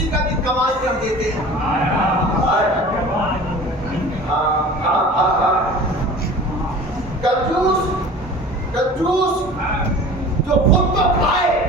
कंजूसी का भी कमाल कर देते हैं। कंजूस कंजूस जो खुद तो खाए